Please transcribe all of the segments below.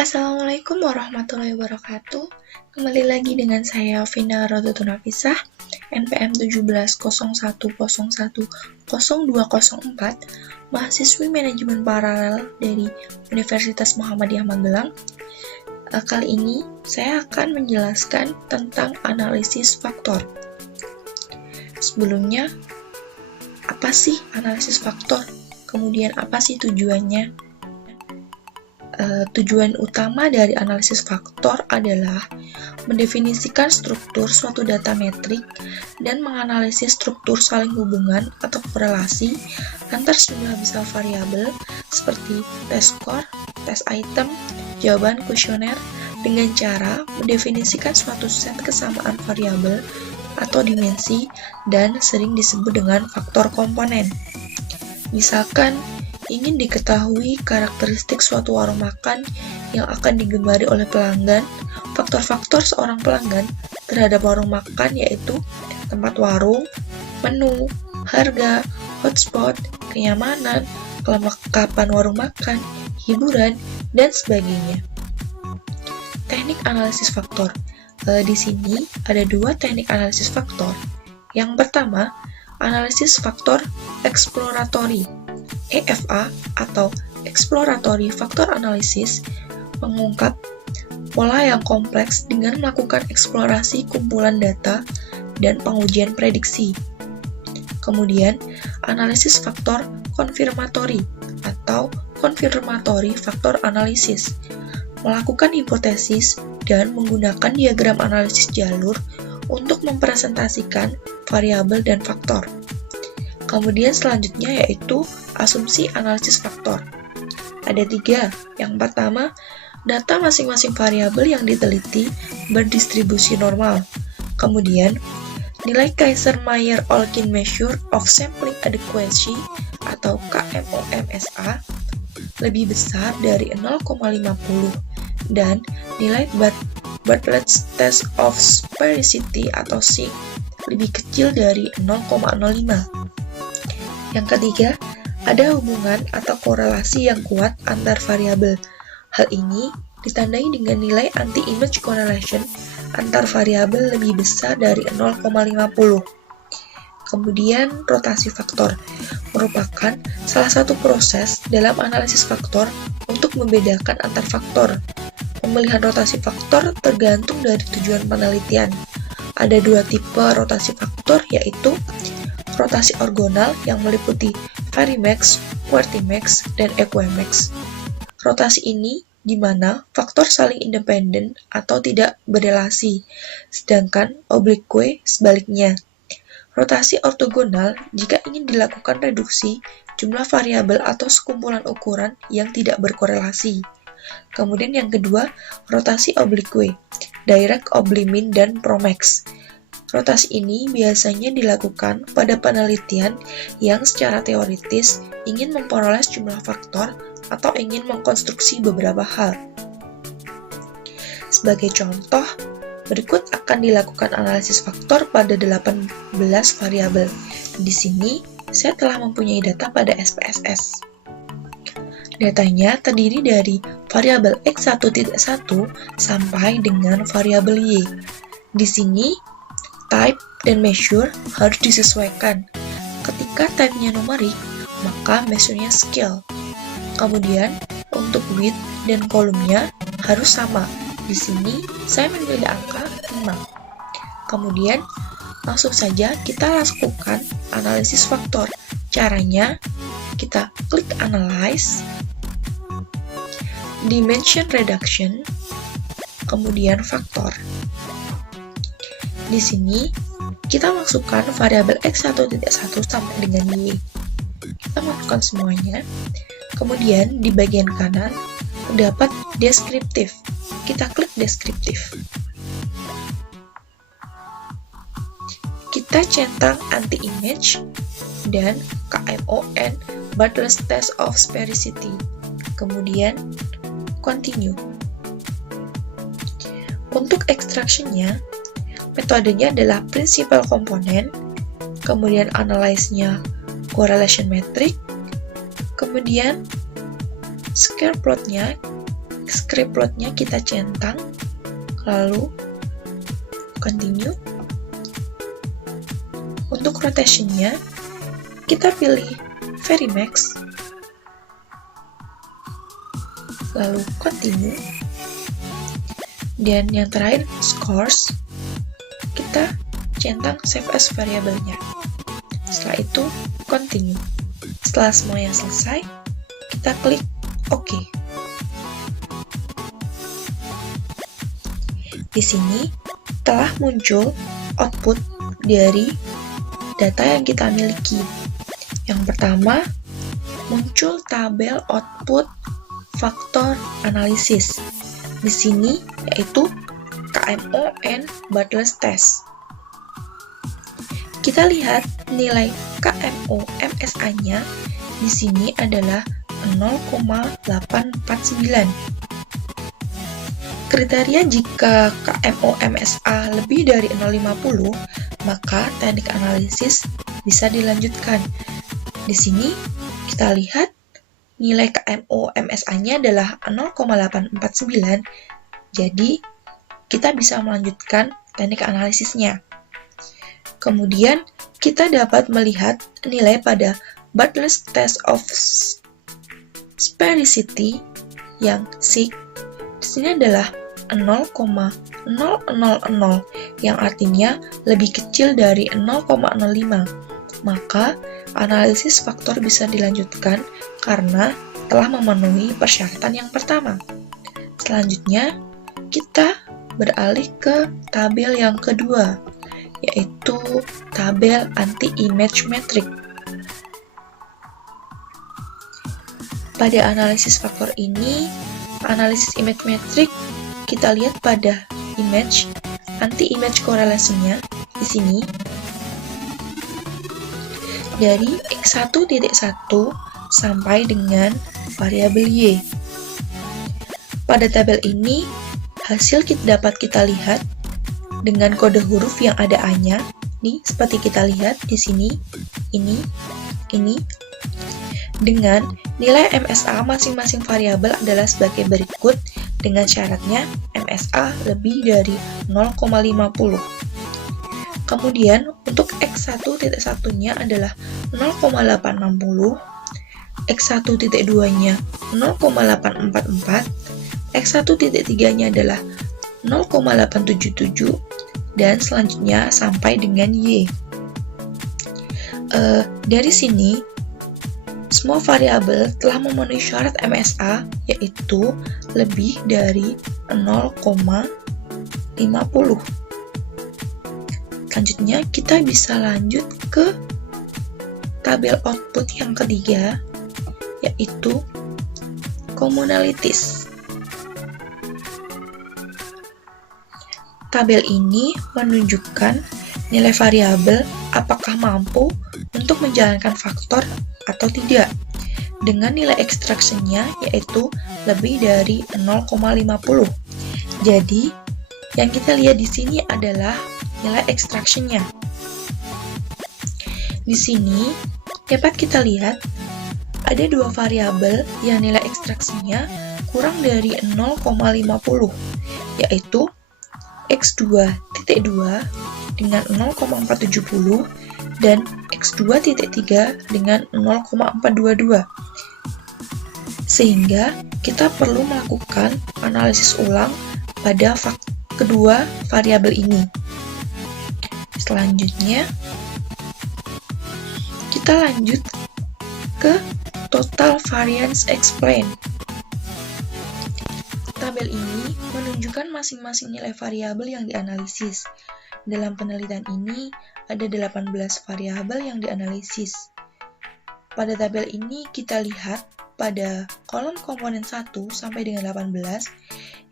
Assalamualaikum warahmatullahi wabarakatuh. Kembali lagi dengan saya Vina Rodatun Nafisah, NPM 1701010204, mahasiswi manajemen paralel dari Universitas Muhammadiyah Magelang. Kali ini saya akan menjelaskan tentang analisis faktor. Sebelumnya, apa sih analisis faktor? Kemudian apa sih tujuannya? Tujuan utama dari analisis faktor adalah mendefinisikan struktur suatu data metrik dan menganalisis struktur saling hubungan atau korelasi antar sejumlah misal variabel seperti test score, test item, jawaban kuesioner dengan cara mendefinisikan suatu set kesamaan variabel atau dimensi dan sering disebut dengan faktor komponen. Misalkan, ingin diketahui karakteristik suatu warung makan yang akan digemari oleh pelanggan, faktor-faktor seorang pelanggan terhadap warung makan yaitu tempat warung, menu, harga, hotspot, kenyamanan, kelengkapan warung makan, hiburan, dan sebagainya. Teknik analisis faktor. Di sini ada dua teknik analisis faktor. Yang pertama, analisis faktor eksploratory. EFA atau Exploratory Factor Analysis mengungkap pola yang kompleks dengan melakukan eksplorasi kumpulan data dan pengujian prediksi. Kemudian, analisis faktor konfirmatori atau Confirmatory Factor Analysis melakukan hipotesis dan menggunakan diagram analisis jalur untuk mempresentasikan variabel dan faktor. Kemudian selanjutnya yaitu asumsi analisis faktor. Ada 3. Yang pertama, data masing-masing variabel yang diteliti berdistribusi normal. Kemudian, nilai Kaiser-Meyer-Olkin Measure of Sampling Adequacy atau KMOMSA lebih besar dari 0,50 dan nilai Bartlett's Test of Sphericity atau SIC lebih kecil dari 0,05. Yang ketiga, ada hubungan atau korelasi yang kuat antar variabel. Hal ini ditandai dengan nilai anti-image correlation antar variabel lebih besar dari 0,50. Kemudian, rotasi faktor merupakan salah satu proses dalam analisis faktor untuk membedakan antar faktor. Pemilihan rotasi faktor tergantung dari tujuan penelitian. Ada 2 tipe rotasi faktor, yaitu rotasi orgonal yang meliputi Varimax, Quartimax, dan Equimax. Rotasi ini di mana faktor saling independen atau tidak berelasi, sedangkan oblique sebaliknya. Rotasi ortogonal jika ingin dilakukan reduksi jumlah variabel atau sekumpulan ukuran yang tidak berkorelasi. Kemudian yang kedua, rotasi oblique, Dirac, Oblimin, dan Promax. Rotasi ini biasanya dilakukan pada penelitian yang secara teoritis ingin memperoleh jumlah faktor atau ingin mengkonstruksi beberapa hal. Sebagai contoh, berikut akan dilakukan analisis faktor pada 18 variabel. Di sini, saya telah mempunyai data pada SPSS. Datanya terdiri dari variabel X1.1 sampai dengan variabel Y. Di sini, type dan measure harus disesuaikan. Ketika type-nya numerik, maka measure-nya scale. Kemudian, untuk width dan kolomnya harus sama. Di sini, saya memilih angka 5. Kemudian, langsung saja kita lakukan analisis faktor. Caranya, kita klik Analyze, Dimension Reduction, kemudian Faktor. Di sini, kita masukkan variabel X1.1 sampai dengan Y. Kita masukkan semuanya. Kemudian, di bagian kanan, terdapat deskriptif. Kita klik deskriptif. Kita centang anti-image dan KMON, Bartlett's Test of Sphericity. Kemudian, continue. Untuk extraction-nya, metodenya adalah principal component, kemudian analyze-nya correlation metric, kemudian scatter plot-nya script plotnya kita centang, lalu continue. Untuk rotationnya, kita pilih Varimax, lalu continue. Dan yang terakhir, scores, kita centang save as variabelnya. Setelah itu, continue. Setelah semuanya selesai, kita klik OK. Di sini telah muncul output dari data yang kita miliki. Yang pertama, muncul tabel output faktor analisis. Di sini yaitu KMO and Bartlett's test. Kita lihat nilai KMO MSA-nya di sini adalah 0,849. Kriteria jika KMO MSA lebih dari 0,50, maka teknik analisis bisa dilanjutkan. Di sini kita lihat nilai KMO MSA-nya adalah 0,849, jadi kita bisa melanjutkan teknik analisisnya. Kemudian kita dapat melihat nilai pada Bartlett's test of sphericity yang SIC di sini adalah 0,000, yang artinya lebih kecil dari 0,05. Maka analisis faktor bisa dilanjutkan karena telah memenuhi persyaratan yang pertama. Selanjutnya, kita beralih ke tabel yang kedua, yaitu tabel anti-image metric. Pada analisis faktor ini, analisis image metric, kita lihat pada image, anti-image korelasinya di sini dari X1.1 sampai dengan variabel Y. Pada tabel ini, hasil dapat kita lihat dengan kode huruf yang ada A-nya, nih seperti kita lihat di sini, ini, dengan nilai MSA masing-masing variabel adalah sebagai berikut dengan syaratnya MSA lebih dari 0,50. Kemudian untuk X1.1-nya adalah 0,860, X1.2-nya 0,844, X1.3-nya adalah 0,877, dan selanjutnya sampai dengan Y. Dari sini, semua variabel telah memenuhi syarat MSA, yaitu lebih dari 0,50. Selanjutnya, kita bisa lanjut ke tabel output yang ketiga, yaitu commonalities. Tabel ini menunjukkan nilai variabel apakah mampu untuk menjalankan faktor atau tidak, dengan nilai extraction-nya yaitu lebih dari 0,50. Jadi, yang kita lihat di sini adalah nilai extraction-nya. Di sini dapat kita lihat ada dua variabel yang nilai ekstraksinya kurang dari 0,50, yaitu X2.2 dengan 0,470 dan X2.3 dengan 0,422. Sehingga kita perlu melakukan analisis ulang pada kedua variabel ini. Selanjutnya, kita lanjut ke total variance explain. Tabel ini menunjukkan masing-masing nilai variabel yang dianalisis. Dalam penelitian ini, ada 18 variabel yang dianalisis. Pada tabel ini, kita lihat pada kolom komponen 1 sampai dengan 18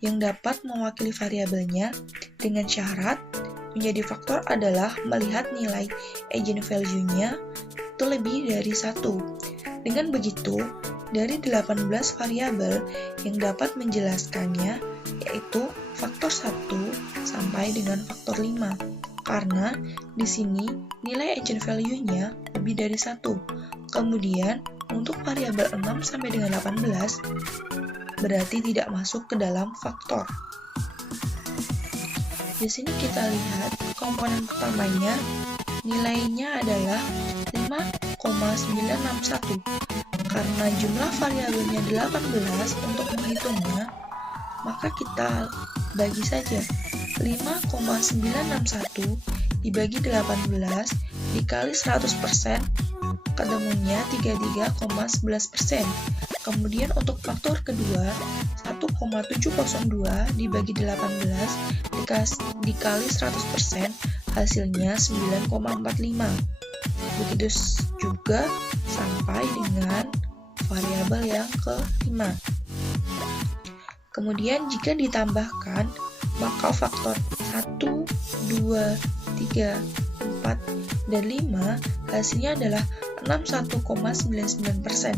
yang dapat mewakili variabelnya dengan syarat menjadi faktor adalah melihat nilai eigenvalue-nya itu lebih dari 1. Dengan begitu, dari 18 variabel yang dapat menjelaskannya yaitu faktor 1 sampai dengan faktor 5. Karena di sini nilai eigenvalue-nya lebih dari 1. Kemudian Untuk variabel 6 sampai dengan 18 berarti tidak masuk ke dalam faktor. Di sini kita lihat komponen pertamanya nilainya adalah 5,961. Karena jumlah variabelnya 18 untuk menghitungnya, maka kita bagi saja 5,961 dibagi 18 dikali 100%, ketemunya 33,11%. Kemudian untuk faktor kedua, 1,702 dibagi 18 dikali 100%, hasilnya 9,45. Begitu juga sampai dengan variabel yang kelima. Kemudian jika ditambahkan, maka faktor 1, 2, 3, 4, dan 5 hasilnya adalah 61,99%,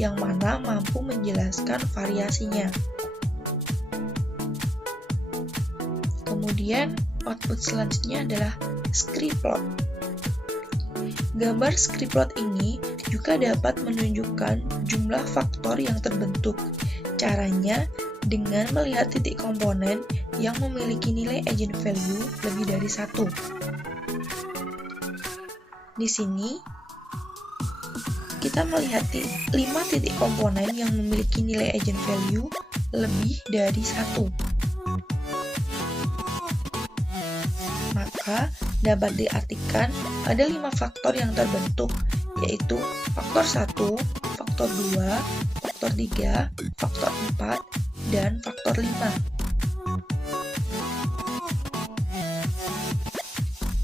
yang mana mampu menjelaskan variasinya. Kemudian output selanjutnya adalah scriplot. Gambar scriplot ini juga dapat menunjukkan jumlah faktor yang terbentuk. Caranya dengan melihat titik komponen yang memiliki nilai eigenvalue lebih dari 1. Di sini kita melihat 5 titik komponen yang memiliki nilai eigenvalue lebih dari 1. Maka dapat diartikan ada 5 faktor yang terbentuk, yaitu faktor 1, faktor 2, faktor 3, faktor 4, dan faktor 5.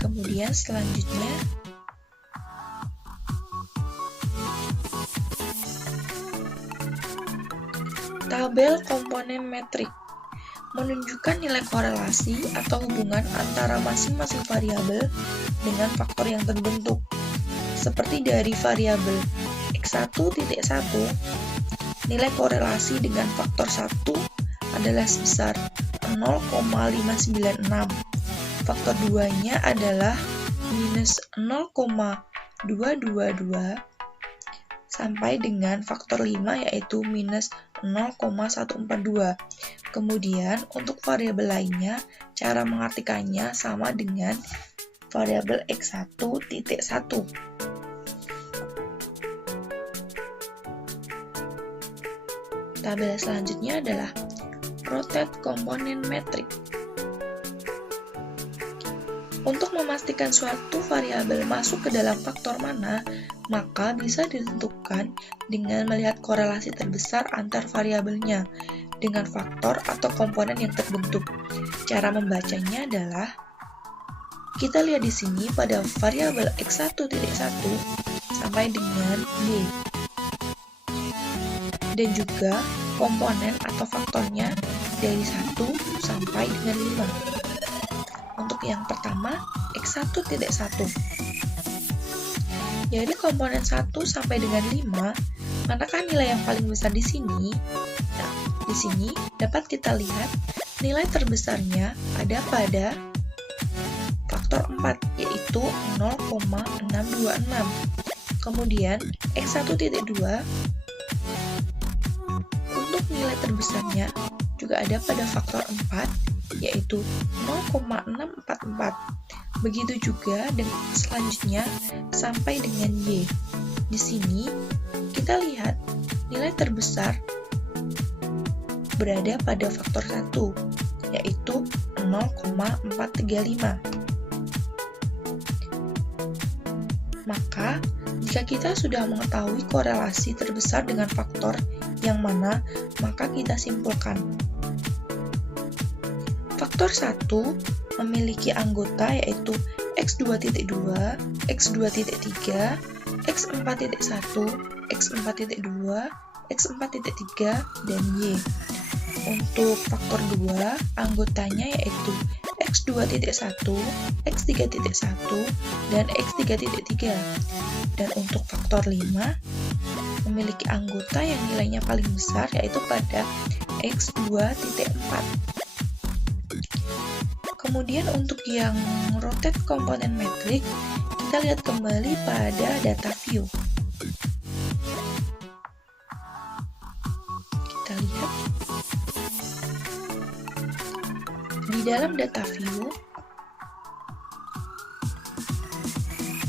Kemudian selanjutnya, tabel komponen metrik menunjukkan nilai korelasi atau hubungan antara masing-masing variabel dengan faktor yang terbentuk. Seperti dari variabel x1.1, nilai korelasi dengan faktor 1 adalah sebesar 0,596. Faktor 2-nya adalah minus 0,222 sampai dengan faktor 5 yaitu minus 0,142. Kemudian untuk variabel lainnya, cara mengartikannya sama dengan variabel x1.1. Tabel selanjutnya adalah rotate komponen metrik. Untuk memastikan suatu variabel masuk ke dalam faktor mana, maka bisa ditentukan dengan melihat korelasi terbesar antar variabelnya dengan faktor atau komponen yang terbentuk. Cara membacanya adalah kita lihat di sini pada variabel x1.1 sampai dengan y, dan juga komponen atau faktornya dari 1 sampai dengan 5. Untuk yang pertama, x1.1. Jadi komponen 1 sampai dengan 5, manakah nilai yang paling besar di sini? Nah, di sini dapat kita lihat nilai terbesarnya ada pada faktor 4, yaitu 0,626. Kemudian x1.2, untuk nilai terbesarnya juga ada pada faktor 4, yaitu 0,644. Begitu juga dengan selanjutnya sampai dengan y. Di sini kita lihat nilai terbesar berada pada faktor 1, yaitu 0,435. Maka, jika kita sudah mengetahui korelasi terbesar dengan faktor yang mana, maka kita simpulkan. Faktor 1 memiliki anggota yaitu x2.2, x2.3, x4.1, x4.2, x4.3, dan y. Untuk faktor 2, anggotanya yaitu x2.1, x3.1, dan x3.3. Dan untuk faktor 5, memiliki anggota yang nilainya paling besar yaitu pada x2.4. Kemudian untuk yang rotate komponen metrik, kita lihat kembali pada data view. kita lihat. Di dalam data view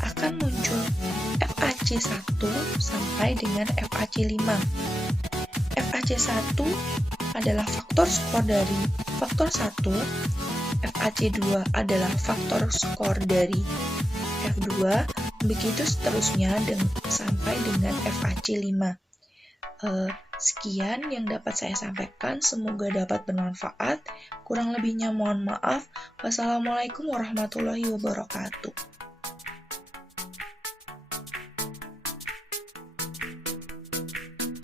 akan muncul FAC1 sampai dengan FAC5. FAC1 adalah faktor skor dari faktor 1, FAC2 adalah faktor skor dari F2, begitu seterusnya sampai dengan FAC5. Sekian yang dapat saya sampaikan, semoga dapat bermanfaat. Kurang lebihnya mohon maaf. Wassalamualaikum warahmatullahi wabarakatuh.